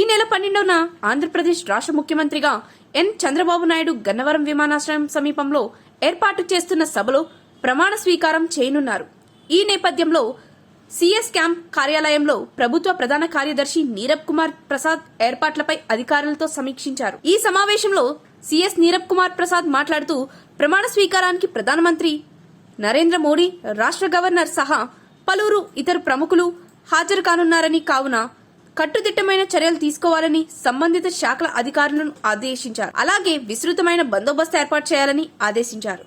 ఈ నెల 12న ఆంధ్రప్రదేశ్ రాష్ట్ర ముఖ్యమంత్రిగా ఎన్ చంద్రబాబు నాయుడు గన్నవరం విమానాశ్రయం సమీపంలో ఏర్పాటు చేస్తున్న సభలో ప్రమాణ స్వీకారం చేయనున్నారు. ఈ నేపథ్యంలో సిఎస్ క్యాంప్ కార్యాలయంలో ప్రభుత్వ ప్రధాన కార్యదర్శి నీరబ్ కుమార్ ప్రసాద్ ఏర్పాట్లపై అధికారులతో సమీక్షించారు. ఈ సమావేశంలో సిఎస్ నీరబ్ కుమార్ ప్రసాద్ మాట్లాడుతూ ప్రమాణ స్వీకారానికి ప్రధానమంత్రి నరేంద్ర మోడీ, రాష్ట్ర గవర్నర్ సహా పలువురు ఇతర ప్రముఖులు హాజరు కానున్నారని, కావున కట్టుదిట్టమైన చర్యలు తీసుకోవాలని సంబంధిత శాఖల అధికారులను ఆదేశించారు. అలాగే విస్తృతమైన బందోబస్తు ఏర్పాటు చేయాలని ఆదేశించారు.